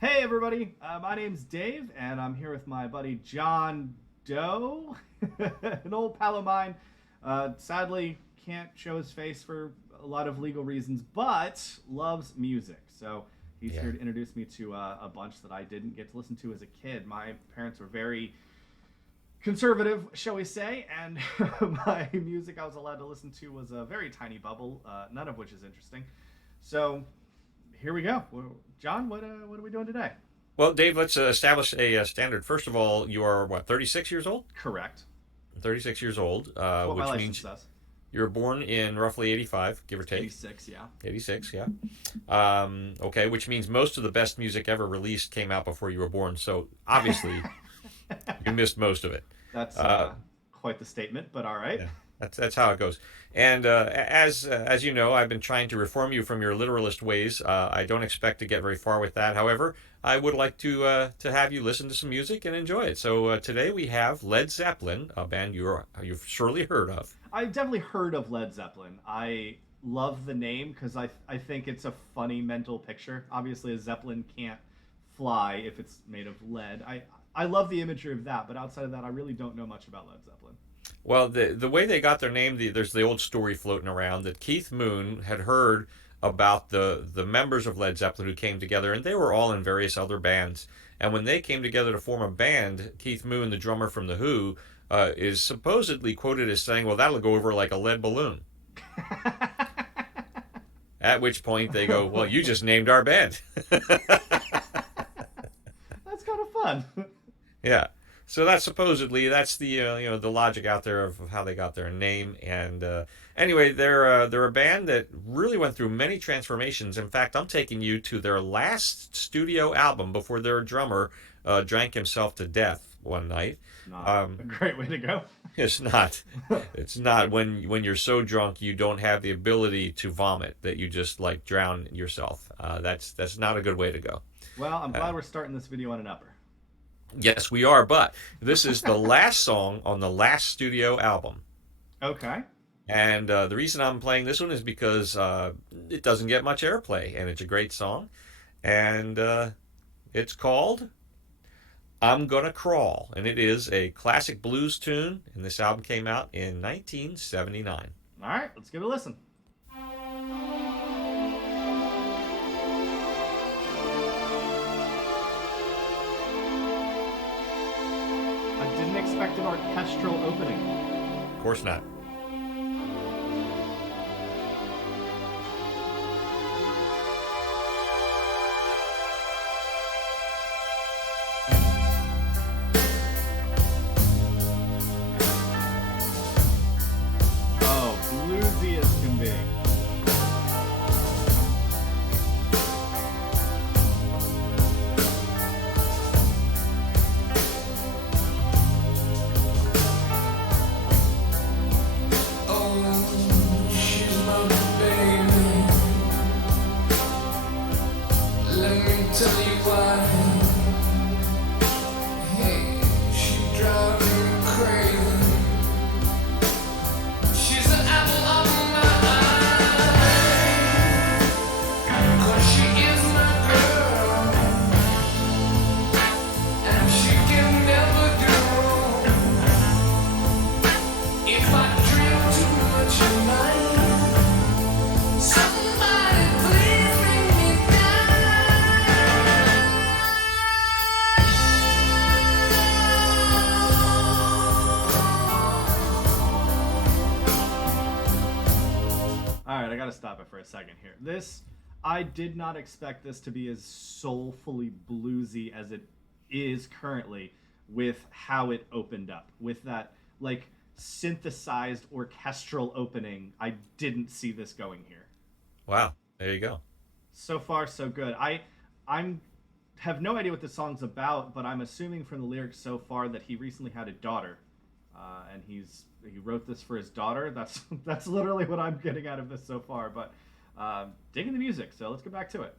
Hey everybody, my name's Dave, and I'm here with my buddy John Doe, an old pal of mine. Sadly, can't show his face for a lot of legal reasons, but loves music. So he's Yeah. here to introduce me to a bunch that I didn't get to listen to as a kid. My parents were very conservative, shall we say, and my music I was allowed to listen to was a very tiny bubble, none of which is interesting. So here we go. John, what are we doing today? Well, Dave, let's establish a standard. First of all, you are what, 36 years old? Correct. 36 years old, That's what my which license means says. you were born in roughly 85, give or take. 86, yeah. 86, yeah. Okay, which means most of the best music ever released came out before you were born. So obviously, you missed most of it. That's Uh, quite the statement, but all right. Yeah, that's how it goes. And as you know, I've been trying to reform you from your literalist ways. I don't expect to get very far with that. However, I would like to have you listen to some music and enjoy it. So today we have Led Zeppelin, a band you've surely heard of. I've definitely heard of Led Zeppelin. I love the name because I think it's a funny mental picture. Obviously, a Zeppelin can't fly if it's made of lead. I love the imagery of that, but outside of that, I really don't know much about Led Zeppelin. Well, the way they got their name, there's the old story floating around that Keith Moon had heard about the members of Led Zeppelin who came together, and they were all in various other bands. And when they came together to form a band, Keith Moon, the drummer from the Who, is supposedly quoted as saying, "Well, that'll go over like a lead balloon." At which point they go, "Well, you just named our band." That's kind of fun. Yeah. So that's the the logic out there of how they got their name. And anyway, they're a band that really went through many transformations. In fact, I'm taking you to their last studio album before their drummer drank himself to death one night. Not a Um, great way to go. it's not. It's not when you're so drunk you don't have the ability to vomit that you just like drown yourself. That's not a good way to go. Well, I'm Uh, glad we're starting this video on an upper. yes, we are, but this is the last song on the last studio album. Okay. And the reason I'm playing this one is because it doesn't get much airplay, and it's a great song. And it's called I'm Gonna Crawl, and it is a classic blues tune, and this album came out in 1979. All right, let's give it a listen. I didn't expect an orchestral opening. Of course not. Oh, bluesy as can be. Tell you why. Hey, she drives me crazy. She's the apple of my eye. 'Cause she is my girl, and she can never do wrong. If I dream too much at night, somebody please bring me All right, I gotta stop it for a second here. I did not expect this to be as soulfully bluesy as it is currently with how it opened up. With that, like, synthesized orchestral opening, I didn't see this going here. Wow, there you go. So far, so good. I'm have no idea what the song's about, but I'm assuming from the lyrics so far that he recently had a daughter, and he wrote this for his daughter. That's that's literally what I'm getting out of this so far. But digging the music, so let's get back to it.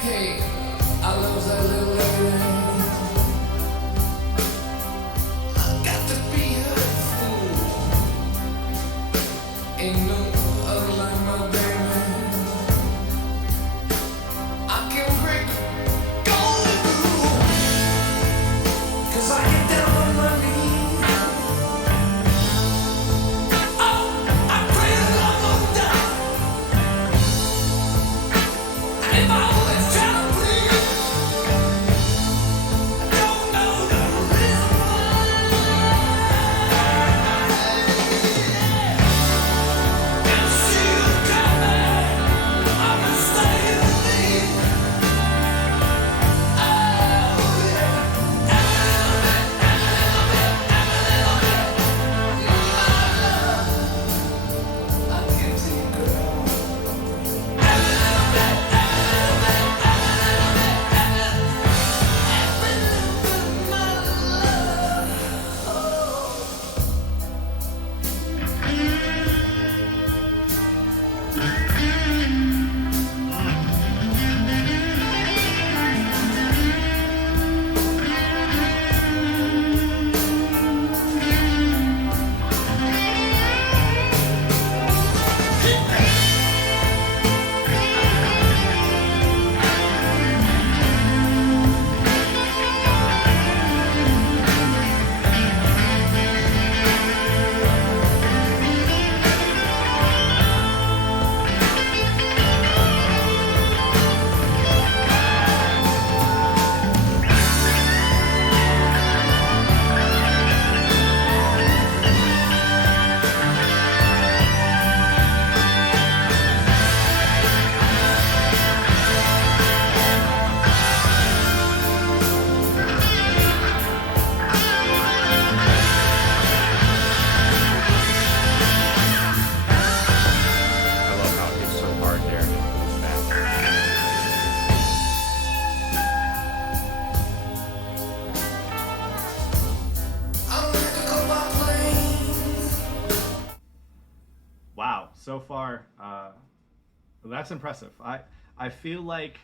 Hey, I love that little lady. I got to be her fool. Ain't no other like my baby. That's impressive. I feel like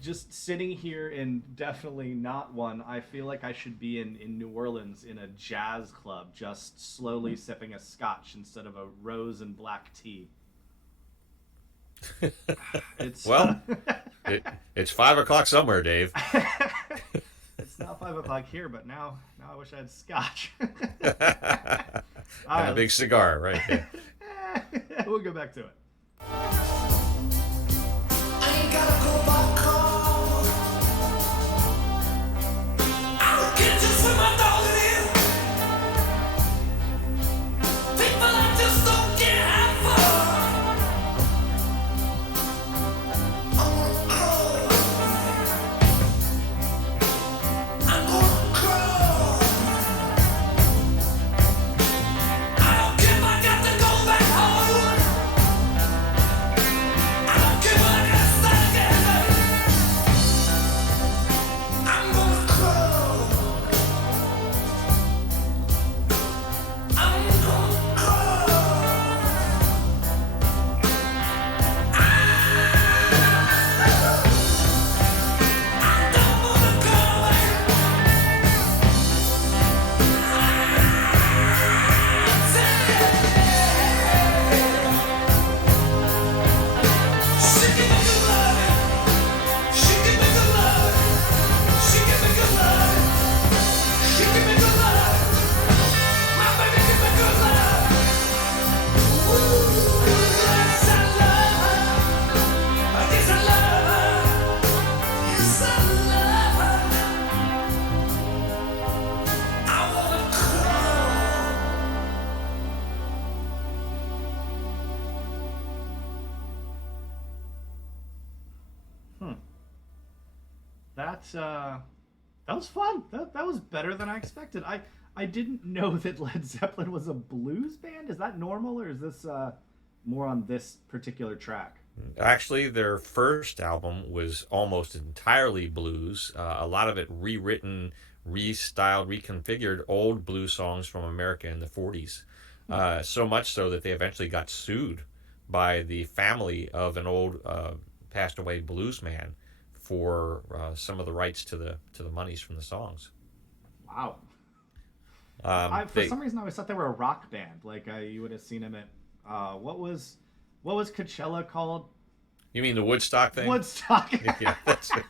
just sitting here in definitely not one. I feel like I should be in New Orleans in a jazz club, just slowly sipping a scotch instead of a rose and black tea. It's Well, it, it's 5 o'clock somewhere, Dave. it's not 5 o'clock here, but now I wish I had scotch. All And a right, big cigar, right? Yeah. we'll go back to it. I ain't gotta go back home. I don't get just where my dog is. People I just don't get half for. I'm gonna crawl. I don't care if I got to go back home. I don't care what I gotta start again. I'm gonna crawl. I'm gonna crawl. I don't wanna go away. She give me good love. She give me good love. She give me good love. She give me good love. My baby give me good love. Ooh, yes I love her. Yes I love her. Yes I love her. I wanna cry. That was fun. That was better than I expected. I didn't know that Led Zeppelin was a blues band. Is that normal, or is this more on this particular track? Actually, their first album was almost entirely blues. A lot of it rewritten, restyled, reconfigured old blues songs from America in the 40s. So much so that they eventually got sued by the family of an old passed away blues man for some of the rights to the monies from the songs. Wow. For They some reason, I always thought they were a rock band. Like you would have seen them at what was Coachella called? You mean the Woodstock thing? Woodstock. Yeah, that's it.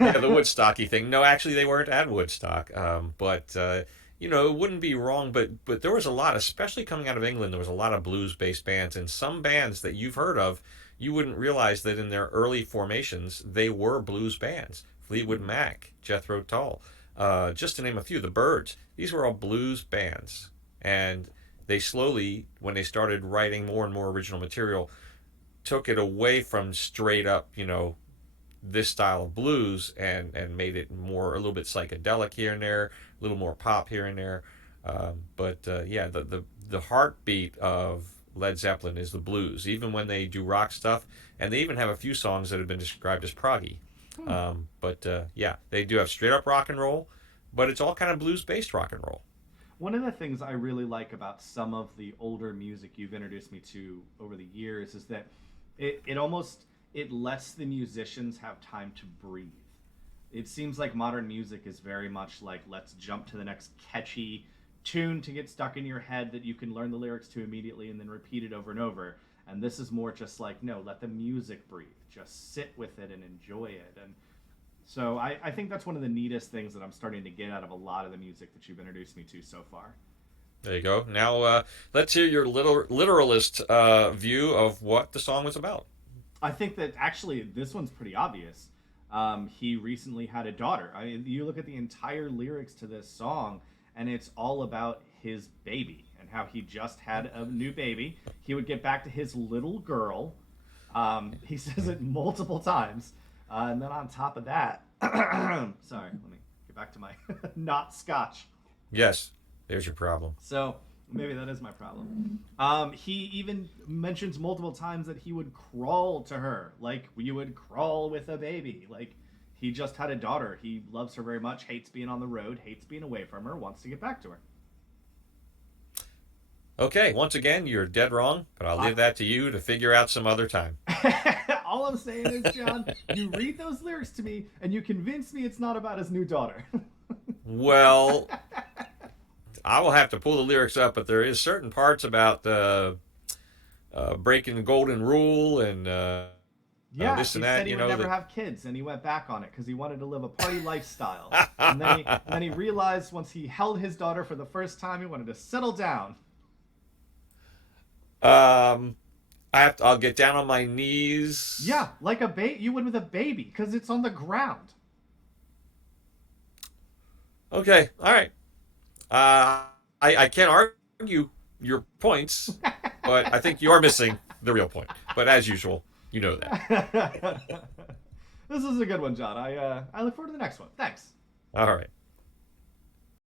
Yeah, the Woodstocky thing. No, actually, they weren't at Woodstock. But it wouldn't be wrong. But there was a lot, especially coming out of England. There was a lot of blues-based bands, and some bands that you've heard of, you wouldn't realize that in their early formations they were blues bands. Fleetwood Mac, Jethro Tull, just to name a few. The Byrds. These were all blues bands, and they slowly, when they started writing more and more original material, took it away from straight up, this style of blues and made it more a little bit psychedelic here and there, a little more pop here and there. But yeah, the heartbeat of Led Zeppelin is the blues, even when they do rock stuff, and they even have a few songs that have been described as proggy. But yeah, they do have straight up rock and roll, but it's all kind of blues based rock and roll. One of the things I really like about some of the older music you've introduced me to over the years is that it almost it lets the musicians have time to breathe. It seems like modern music is very much like let's jump to the next catchy tune to get stuck in your head that you can learn the lyrics to immediately and then repeat it over and over. And this is more just like, no, let the music breathe. Just sit with it and enjoy it. And so I think that's one of the neatest things that I'm starting to get out of a lot of the music that you've introduced me to so far. There you go. Now let's hear your literalist view of what the song was about. I think that actually this one's pretty obvious. He recently had a daughter. You look at the entire lyrics to this song, and it's all about his baby and how he just had a new baby. He would get back to his little girl. He says it multiple times. And then on top of that, sorry, let me get back to my not scotch. Yes, there's your problem. So maybe that is my problem. He even mentions multiple times that he would crawl to her, like you would crawl with a baby. Like he just had a daughter. He loves her very much, hates being on the road, hates being away from her, wants to get back to her. Okay, once again, you're dead wrong, but I'll leave that to you to figure out some other time. All I'm saying is, John, you read those lyrics to me and you convince me it's not about his new daughter. Well, I will have to pull the lyrics up, but there is certain parts about breaking the golden rule and Yeah, this he and said that. he You would know never that. have kids, and he went back on it because he wanted to live a party lifestyle. And then he realized once he held his daughter for the first time, he wanted to settle down. Um, I'll get down on my knees. Yeah, like a baby, you would with a baby, because it's on the ground. Okay, all right. I can't argue your points, but I think you are missing the real point. But as usual, you know that. This is a good one, John. I look forward to the next one. Thanks. All right.